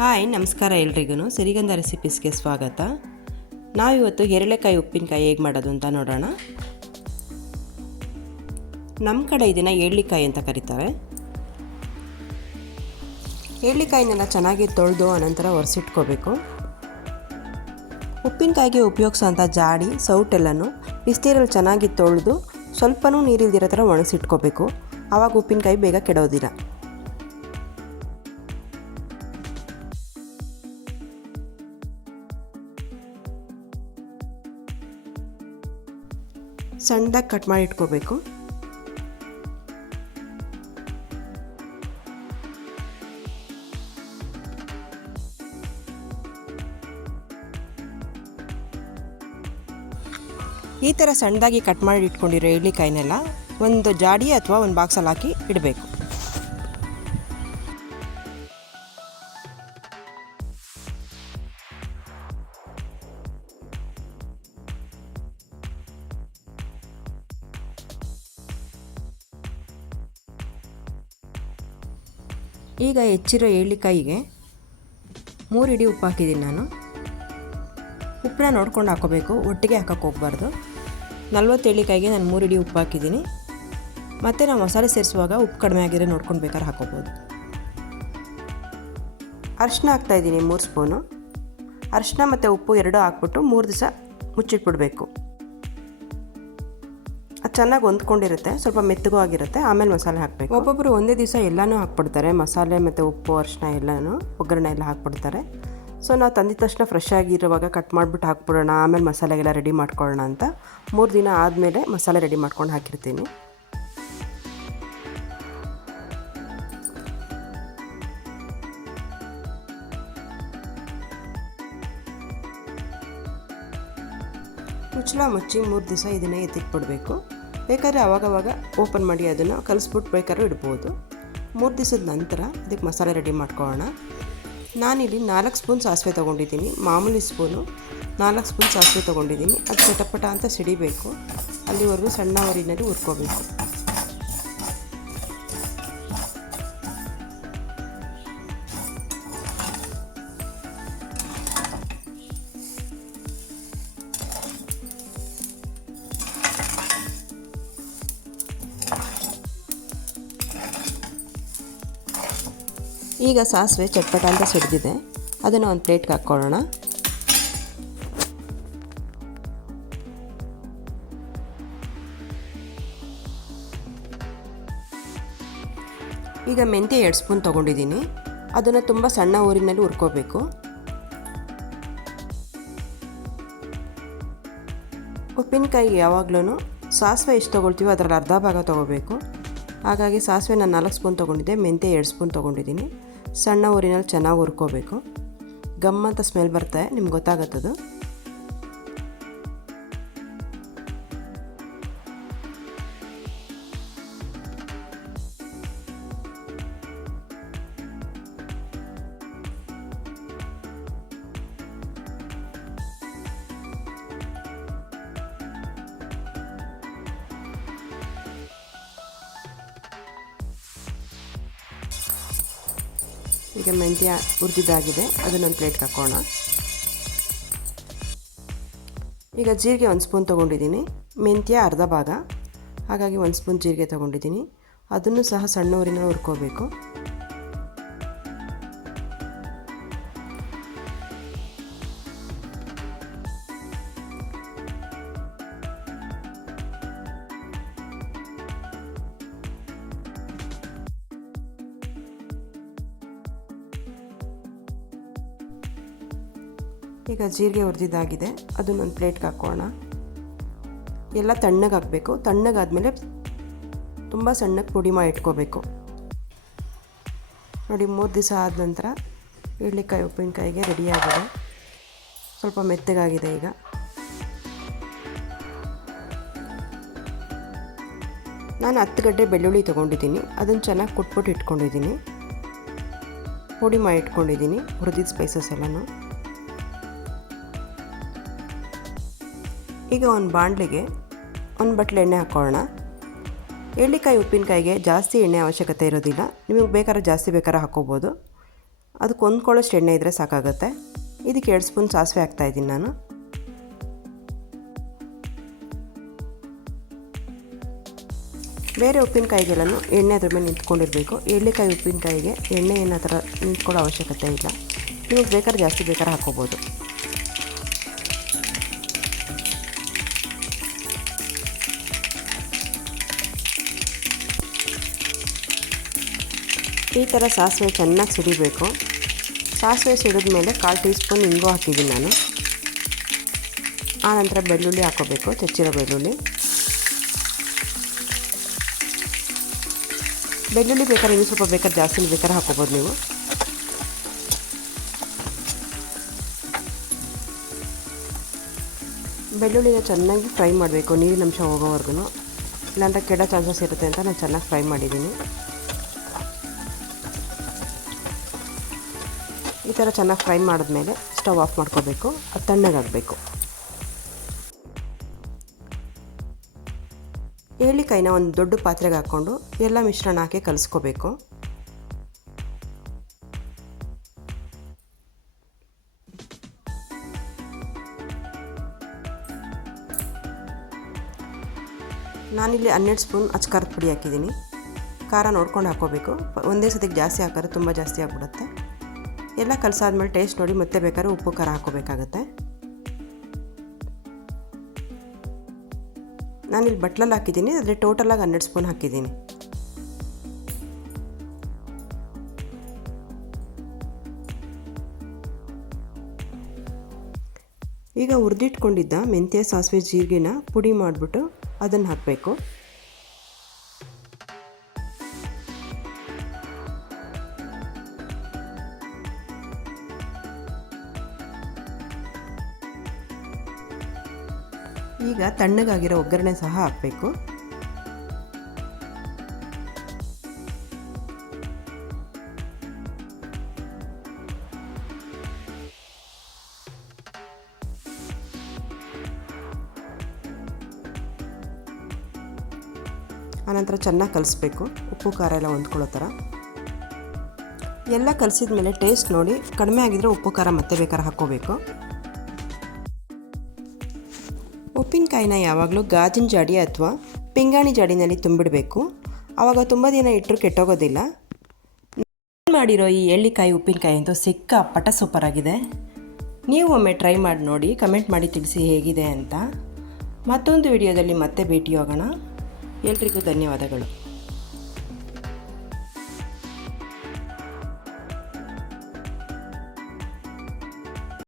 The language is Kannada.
ಹಾಯ್, ನಮಸ್ಕಾರ ಎಲ್ರಿಗೂ ಸಿರಿಗಂಧ ರೆಸಿಪೀಸ್ಗೆ ಸ್ವಾಗತ. ನಾವಿವತ್ತು ಹೆರಳೆಕಾಯಿ ಉಪ್ಪಿನಕಾಯಿ ಹೇಗೆ ಮಾಡೋದು ಅಂತ ನೋಡೋಣ. ನಮ್ಮ ಕಡೆ ಇದನ್ನು ಏಳ್ಳಿಕಾಯಿ ಅಂತ ಕರೀತಾರೆ. ಏಳ್ಳಿಕಾಯಿನೆಲ್ಲ ಚೆನ್ನಾಗಿ ತೊಳೆದು ಅನಂತರ ಒರೆಸಿಟ್ಕೋಬೇಕು. ಉಪ್ಪಿನಕಾಯಿಗೆ ಉಪಯೋಗಿಸೋಂಥ ಜಾಡಿ, ಸೌಟೆಲ್ಲನೂ ಬಿಸ್ತೀರಲ್ಲಿ ಚೆನ್ನಾಗಿ ತೊಳೆದು ಸ್ವಲ್ಪನೂ ನೀರಿಲ್ದಿರೋ ಥರ ಒಣಸಿಟ್ಕೋಬೇಕು ಆವಾಗ ಉಪ್ಪಿನಕಾಯಿ ಬೇಗ ಕೆಡೋದಿಲ್ಲ. ಸಣ್ಣದಾಗಿ ಕಟ್ ಮಾಡಿ ಇಟ್ಕೋಬೇಕು. ಈ ಥರ ಸಣ್ಣದಾಗಿ ಕಟ್ ಮಾಡಿ ಇಟ್ಕೊಂಡಿರೋ ಇಡ್ಲಿಕಾಯಿನೆಲ್ಲ ಒಂದು ಜಾಡಿ ಅಥವಾ ಒಂದು ಬಾಕ್ಸಲ್ಲಿ ಹಾಕಿ ಇಡಬೇಕು. ಈಗ ಹೆಚ್ಚಿರೋ ಏಳಿಕಾಯಿಗೆ ಮೂರು ಇಡಿ ಉಪ್ಪು ಹಾಕಿದ್ದೀನಿ ನಾನು. ಉಪ್ಪನ್ನ ನೋಡ್ಕೊಂಡು ಹಾಕೋಬೇಕು, ಒಟ್ಟಿಗೆ ಹಾಕೋಕ್ಕೆ ಹೋಗ್ಬಾರ್ದು. ನಲ್ವತ್ತು ಏಳಿಕಾಯಿಗೆ ನಾನು ಮೂರು ಇಡಿ ಉಪ್ಪು ಹಾಕಿದ್ದೀನಿ. ಮತ್ತು ನಾವು ಮಸಾಲೆ ಸೇರಿಸುವಾಗ ಉಪ್ಪು ಕಡಿಮೆ ಆಗಿದ್ರೆ ನೋಡ್ಕೊಂಡು ಬೇಕಾದ್ರೆ ಹಾಕೋಬೋದು. ಅರಿಶಿನ ಹಾಕ್ತಾಯಿದ್ದೀನಿ ಮೂರು ಸ್ಪೂನು. ಅರಿಶಿನ ಮತ್ತು ಉಪ್ಪು ಎರಡೂ ಹಾಕ್ಬಿಟ್ಟು ಮೂರು ದಿವಸ ಮುಚ್ಚಿಟ್ಬಿಡ್ಬೇಕು. ಚೆನ್ನಾಗಿ ಹೊಂದ್ಕೊಂಡಿರುತ್ತೆ, ಸ್ವಲ್ಪ ಮೆತ್ತಗೂ ಆಗಿರುತ್ತೆ, ಆಮೇಲೆ ಮಸಾಲೆ ಹಾಕಬೇಕು. ಒಬ್ಬೊಬ್ಬರು ಒಂದೇ ದಿವಸ ಎಲ್ಲನೂ ಹಾಕ್ಬಿಡ್ತಾರೆ, ಮಸಾಲೆ ಮತ್ತು ಉಪ್ಪು ಅರಿಶಿನ ಎಲ್ಲನೂ ಒಗ್ಗರಣೆ ಎಲ್ಲ ಹಾಕ್ಬಿಡ್ತಾರೆ. ಸೊ ನಾವು ತಂದಿದ ತಕ್ಷಣ ಫ್ರೆಶ್ ಆಗಿರುವಾಗ ಕಟ್ ಮಾಡಿಬಿಟ್ಟು ಹಾಕ್ಬಿಡೋಣ, ಆಮೇಲೆ ಮಸಾಲೆಗೆಲ್ಲ ರೆಡಿ ಮಾಡ್ಕೊಳ್ಳೋಣ ಅಂತ ಮೂರು ದಿನ ಆದಮೇಲೆ ಮಸಾಲೆ ರೆಡಿ ಮಾಡ್ಕೊಂಡು ಹಾಕಿರ್ತೀನಿ. ಮುಚ್ಚಳ ಮುಚ್ಚಿ ಮೂರು ದಿವಸ ಇದನ್ನೇ ಎತ್ತಿಟ್ಬಿಡ್ಬೇಕು. ಬೇಕಾದ್ರೆ ಆವಾಗವಾಗ ಓಪನ್ ಮಾಡಿ ಅದನ್ನು ಕಲಿಸ್ಬಿಟ್ಟು ಬೇಕಾದ್ರೂ ಇಡ್ಬೋದು. ಮೂರು ದಿವಸದ ನಂತರ ಇದಕ್ಕೆ ಮಸಾಲೆ ರೆಡಿ ಮಾಡ್ಕೊಳ್ಳೋಣ. ನಾನಿಲ್ಲಿ ನಾಲ್ಕು ಸ್ಪೂನ್ ಸಾಸಿವೆ ತೊಗೊಂಡಿದ್ದೀನಿ. ಮಾಮೂಲಿ ಸ್ಪೂನು ನಾಲ್ಕು ಸ್ಪೂನ್ ಸಾಸಿವೆ ತೊಗೊಂಡಿದ್ದೀನಿ. ಅದು ಚಟಪಟ ಅಂತ ಸಿಡಿಬೇಕು. ಅಲ್ಲಿವರೆಗೂ ಸಣ್ಣ ಉರಿನಲ್ಲಿ ಹುರ್ಕೋಬೇಕು. ಈಗ ಸಾಸಿವೆ ಚಟ್ಪಟ ಅಂತ ಸಿಡಿದಿದೆ. ಅದನ್ನು ಒಂದು ಪ್ಲೇಟ್ಗೆ ಹಾಕ್ಕೊಳ್ಳೋಣ. ಈಗ ಮೆಂತ್ಯ ಎರಡು ಸ್ಪೂನ್ ತೊಗೊಂಡಿದ್ದೀನಿ. ಅದನ್ನು ತುಂಬ ಸಣ್ಣ ಊರಿನಲ್ಲಿ ಹುರ್ಕೋಬೇಕು. ಉಪ್ಪಿನಕಾಯಿ ಯಾವಾಗಲೂ ಸಾಸಿವೆ ಎಷ್ಟು ತೊಗೊಳ್ತೀವೋ ಅದರಲ್ಲಿ ಅರ್ಧ ಭಾಗ ತೊಗೋಬೇಕು. ಹಾಗಾಗಿ ಸಾಸಿವೆ ನಾನು ನಾಲ್ಕು ಸ್ಪೂನ್ ತೊಗೊಂಡಿದ್ದೆ, ಮೆಂತ್ಯ ಎರಡು ಸ್ಪೂನ್ ತೊಗೊಂಡಿದ್ದೀನಿ. ಸಣ್ಣ ಊರಿನಲ್ಲಿ ಚೆನ್ನಾಗಿ ಹುರ್ಕೋಬೇಕು. ಗಮ್ ಅಂತ ಸ್ಮೆಲ್ ಬರುತ್ತೆ ನಿಮ್ಗೆ ಗೊತ್ತಾಗತ್ತದು. ಈಗ ಮೆಂತ್ಯ ಹುರಿದಿದ್ದಾಗಿದೆ. ಅದನ್ನೊಂದು ಪ್ಲೇಟ್ಗೆ ಹಾಕೋಣ. ಈಗ ಜೀರಿಗೆ ಒಂದು ಸ್ಪೂನ್ ತೊಗೊಂಡಿದ್ದೀನಿ. ಮೆಂತ್ಯ ಅರ್ಧ ಭಾಗ. ಹಾಗಾಗಿ ಒಂದು ಸ್ಪೂನ್ ಜೀರಿಗೆ ತೊಗೊಂಡಿದ್ದೀನಿ. ಅದನ್ನು ಸಹ ಸಣ್ಣ ಊರಿನ ಹುರ್ಕೋಬೇಕು. ಈಗ ಜೀರಿಗೆ ಹುರಿದಿದ್ದಾಗಿದೆ. ಅದನ್ನೊಂದು ಪ್ಲೇಟ್ಗೆ ಹಾಕೋಣ. ಎಲ್ಲ ತಣ್ಣಗೆ ಹಾಕಬೇಕು. ತಣ್ಣಗಾದಮೇಲೆ ತುಂಬ ಸಣ್ಣಗೆ ಪುಡಿ ಮಾಡಿ ಇಟ್ಕೋಬೇಕು. ನೋಡಿ, ಮೂರು ದಿವಸ ಆದ ನಂತರ ಇಡ್ಲಿಕಾಯಿ ಉಪ್ಪಿನಕಾಯಿಗೆ ರೆಡಿಯಾಗಿದೆ ಸ್ವಲ್ಪ ಮೆತ್ತಗಾಗಿದೆ ಈಗ. ನಾನು ಹತ್ತು ಗಡ್ಡೆ ಬೆಳ್ಳುಳ್ಳಿ ತೊಗೊಂಡಿದ್ದೀನಿ. ಅದನ್ನು ಚೆನ್ನಾಗಿ ಕುಟ್ಬಿಟ್ಟು ಇಟ್ಕೊಂಡಿದ್ದೀನಿ. ಪುಡಿ ಮಾಡಿ ಇಟ್ಕೊಂಡಿದ್ದೀನಿ. ಹುರಿದಿದ್ದ ಸ್ಪೈಸಸ್ ಎಲ್ಲನೂ. ಈಗ ಒಂದು ಬಾಣಲಿಗೆ ಒಂದು ಬಟ್ಲು ಎಣ್ಣೆ ಹಾಕ್ಕೊಳ್ಳೋಣ ಎಳ್ಳಿಕಾಯಿ, ಉಪ್ಪಿನಕಾಯಿಗೆ ಜಾಸ್ತಿ ಎಣ್ಣೆ ಅವಶ್ಯಕತೆ ಇರೋದಿಲ್ಲ. ನಿಮಗೆ ಬೇಕಾದ್ರೆ ಜಾಸ್ತಿ ಬೇಕಾದ್ರೆ ಹಾಕ್ಕೋಬೋದು ಅದಕ್ಕೆ ಹೊಂದ್ಕೊಳ್ಳೋಷ್ಟು ಎಣ್ಣೆ ಇದ್ದರೆ ಸಾಕಾಗುತ್ತೆ. ಇದಕ್ಕೆ ಎರಡು ಸ್ಪೂನ್ ಸಾಸಿವೆ ಹಾಕ್ತಾಯಿದ್ದೀನಿ ನಾನು. ಬೇರೆ ಉಪ್ಪಿನಕಾಯಿಗೆಲ್ಲೂ ಎಣ್ಣೆ ಅದ್ರ ಮೇಲೆ ನಿಂತ್ಕೊಂಡಿರಬೇಕು. ಎಳ್ಳಿಕಾಯಿ, ಉಪ್ಪಿನಕಾಯಿಗೆ ಎಣ್ಣೆ ಏನೋ ನಿಂತ್ಕೊಳ್ಳೋ ಅವಶ್ಯಕತೆ ಇಲ್ಲ. ನಿಮಗೆ ಬೇಕಾದ್ರೆ ಜಾಸ್ತಿ ಬೇಕಾದ್ರೆ ಹಾಕ್ಕೋಬೋದು ಈ ಥರ ಸಾಸಿವೆ ಚೆನ್ನಾಗಿ ಸಿಡಿಬೇಕು ಸಾಸಿವೆ ಸಿಡಿದ ಮೇಲೆ ಕಾಲು ಟೀ ಸ್ಪೂನ್ ಇಂಗು ಹಾಕಿದ್ದೀನಿ ನಾನು. ಆನಂತರ ಬೆಳ್ಳುಳ್ಳಿ ಹಾಕೋಬೇಕು ಚಚ್ಚಿರೋ ಬೆಳ್ಳುಳ್ಳಿ. ಬೆಳ್ಳುಳ್ಳಿ ಬೇಕಾದ್ರೆ ಇನ್ನೂ ಸ್ವಲ್ಪ ಬೇಕಾದ್ರೆ ಜಾಸ್ತಿ ಬೇಕಾದ್ರೆ ಹಾಕೋಬೋದು ನೀವು. ಬೆಳ್ಳುಳ್ಳಿನ ಚೆನ್ನಾಗಿ ಫ್ರೈ ಮಾಡಬೇಕು ನೀರಿನಂಶ ಹೋಗೋವರೆಗೂ ಇಲ್ಲಾಂದ್ರೆ ಕೆಡೋ ಚಾನ್ಸಸ್ ಇರುತ್ತೆ ಅಂತ ನಾನು ಚೆನ್ನಾಗಿ ಫ್ರೈ ಮಾಡಿದ್ದೀನಿ. ಈ ಥರ ಚೆನ್ನಾಗಿ ಫ್ರೈ ಮಾಡಿದ್ಮೇಲೆ ಸ್ಟವ್ ಆಫ್ ಮಾಡ್ಕೋಬೇಕು. ಅದು ತಣ್ಣಗಾಗಬೇಕು. ಏಳಿಕಾಯಿನ ಒಂದು ದೊಡ್ಡ ಪಾತ್ರೆಗೆ ಹಾಕ್ಕೊಂಡು ಎಲ್ಲ ಮಿಶ್ರಣ ಹಾಕಿ ಕಲಿಸ್ಕೋಬೇಕು. ನಾನಿಲ್ಲಿ ಹನ್ನೆರಡು ಸ್ಪೂನ್ ಅಚ್ಕಾರದ ಪುಡಿ ಹಾಕಿದ್ದೀನಿ. ಖಾರ ನೋಡ್ಕೊಂಡು ಹಾಕ್ಕೋಬೇಕು ಒಂದೇ ಸತಿಗೆ ಜಾಸ್ತಿ ಹಾಕಿದ್ರೆ ತುಂಬ ಜಾಸ್ತಿ ಆಗಿಬಿಡುತ್ತೆ. ಎಲ್ಲ ಕಲಸಾದ್ಮೇಲೆ ಟೇಸ್ಟ್ ನೋಡಿ, ಮತ್ತೆ ಬೇಕಾದ್ರೆ ಉಪ್ಪು, ಖಾರ ಹಾಕೋಬೇಕಾಗತ್ತೆ ನಾನಿಲ್ಲಿ ಬಟ್ಲಲ್ಲಿ ಹಾಕಿದ್ದೀನಿ ಆದರೆ ಟೋಟಲಾಗಿ ಹನ್ನೆರಡು ಸ್ಪೂನ್ ಹಾಕಿದ್ದೀನಿ. ಈಗ ಹುರಿದಿಟ್ಕೊಂಡಿದ್ದ ಮೆಂತ್ಯ, ಸಾಸಿವೆ, ಜೀರಿಗೆನ ಪುಡಿ ಮಾಡಿಬಿಟ್ಟು ಅದನ್ನು ಹಾಕಬೇಕು. ಈಗ ತಣ್ಣಗಾಗಿರೋ ಒಗ್ಗರಣೆ ಸಹ ಹಾಕಬೇಕು. ಆನಂತರ ಚೆನ್ನಾಗಿ ಕಲಿಸ್ಬೇಕು. ಉಪ್ಪು, ಖಾರ ಎಲ್ಲ ಹೊಂದ್ಕೊಳ್ಳೋ ಥರ. ಎಲ್ಲ ಕಲಿಸಿದ ಮೇಲೆ ಟೇಸ್ಟ್ ನೋಡಿ, ಕಡಿಮೆ ಆಗಿದ್ದರೆ ಉಪ್ಪು, ಖಾರ ಮತ್ತೆ ಬೇಕಾದ್ರೆ ಹಾಕ್ಕೋಬೇಕು. ಉಪ್ಪಿನಕಾಯಿನ ಯಾವಾಗಲೂ ಗಾಜಿನ ಜಾಡಿ ಅಥವಾ ಪಿಂಗಾಣಿ ಜಾಡಿನಲ್ಲಿ ತುಂಬಿಡಬೇಕು. ಆವಾಗ ತುಂಬ ದಿನ ಇಟ್ಟರೂ ಕೆಟ್ಟೋಗೋದಿಲ್ಲ. ಮಾಡಿರೋ ಈ ಎಳ್ಳಿಕಾಯಿ, ಉಪ್ಪಿನಕಾಯಿ ಅಂತೂ ಸೂಪರ್ ಆಗಿದೆ. ನೀವು ಒಮ್ಮೆ ಟ್ರೈ ಮಾಡಿ ನೋಡಿ, ಕಮೆಂಟ್ ಮಾಡಿ ತಿಳಿಸಿ ಹೇಗಿದೆ ಅಂತ. ಮತ್ತೊಂದು ವಿಡಿಯೋದಲ್ಲಿ ಮತ್ತೆ ಭೇಟಿಯಾಗೋಣ. ಎಲ್ರಿಗೂ ಧನ್ಯವಾದಗಳು.